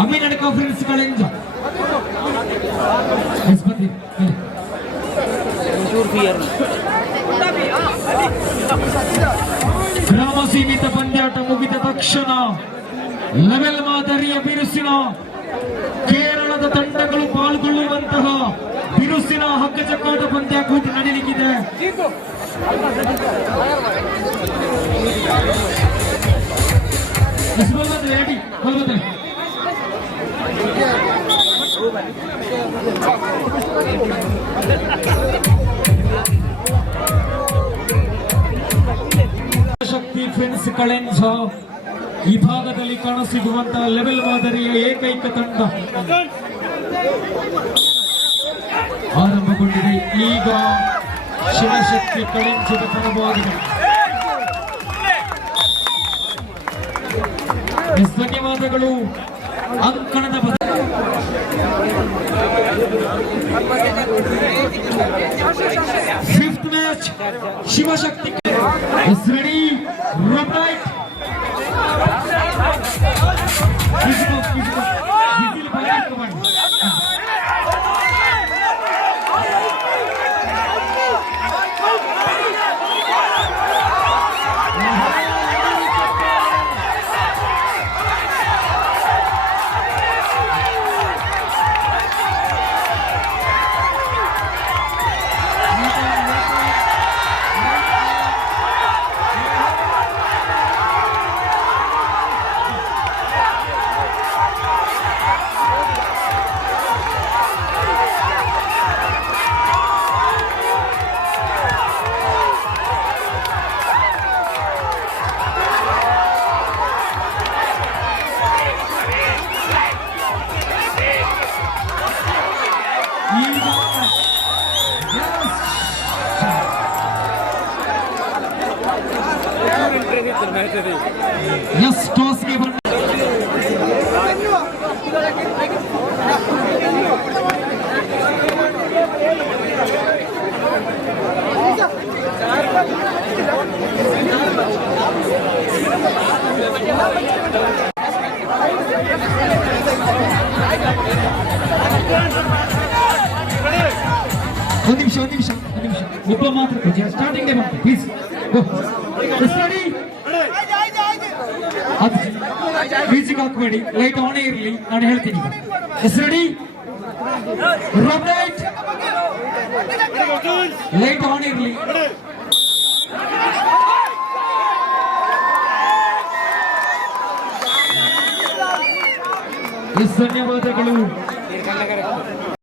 Amin conference ಗಳಿಂದ ಗ್ರಾಮ ಸೀಮಿತ ಪಂದ್ಯಾಟ ಮುಗಿದ ತಕ್ಷಣ ಲೆವೆಲ್ ಮಾದರಿಯ ಬಿರುಸಿನ ಕೇರಳದ ತಂಡಗಳು ಪಾಲ್ಗೊಳ್ಳುವಂತಹ ಬಿರುಸಿನ ಹಗ್ಗ ಚಕ್ಕಾಟ ಪಂದ್ಯಾಕೂಟ ನಡೆಯಲಿಕ್ಕಿದೆ. ಶಕ್ತಿ ಫ್ರೆಂಡ್ಸ್ ಕಳೆಂಜ ಈ ಭಾಗದಲ್ಲಿ ಕಾಣಸಿಗುವಂತಹ ಲೆವೆಲ್ ಮಾದರಿಯ ಏಕೈಕ ತಂಡ ಆರಂಭಗೊಂಡಿದೆ. ಈಗ ಶಿವಶಕ್ತಿ ಕಳೆಂಜದ ಪರವಾಗಿದೆ. ಧನ್ಯವಾದಗಳು. ಅಂಕಣದ fifth match Shivashakti ready right yes ಟಾಸ್ಗೆ ಒಂದು ನಿಮಿಷ ಒಬ್ಬ ಮಾತ್ರ ಸ್ಟಾರ್ಟಿಂಗ್ ಟೈಮ್ ಅಂತ ಪ್ಲೀಸ್ ಮ್ಯೂಸಿಕ್ ಹಾಕಬೇಡಿ, ಲೈಟ್ ಆನ್ ಇರಲಿ, ನಾನು ಹೇಳ್ತೀನಿ. ರೆಡಿ ಲೈಟ್ ಆನ್ ಇರಲಿ. ಧನ್ಯವಾದಗಳು.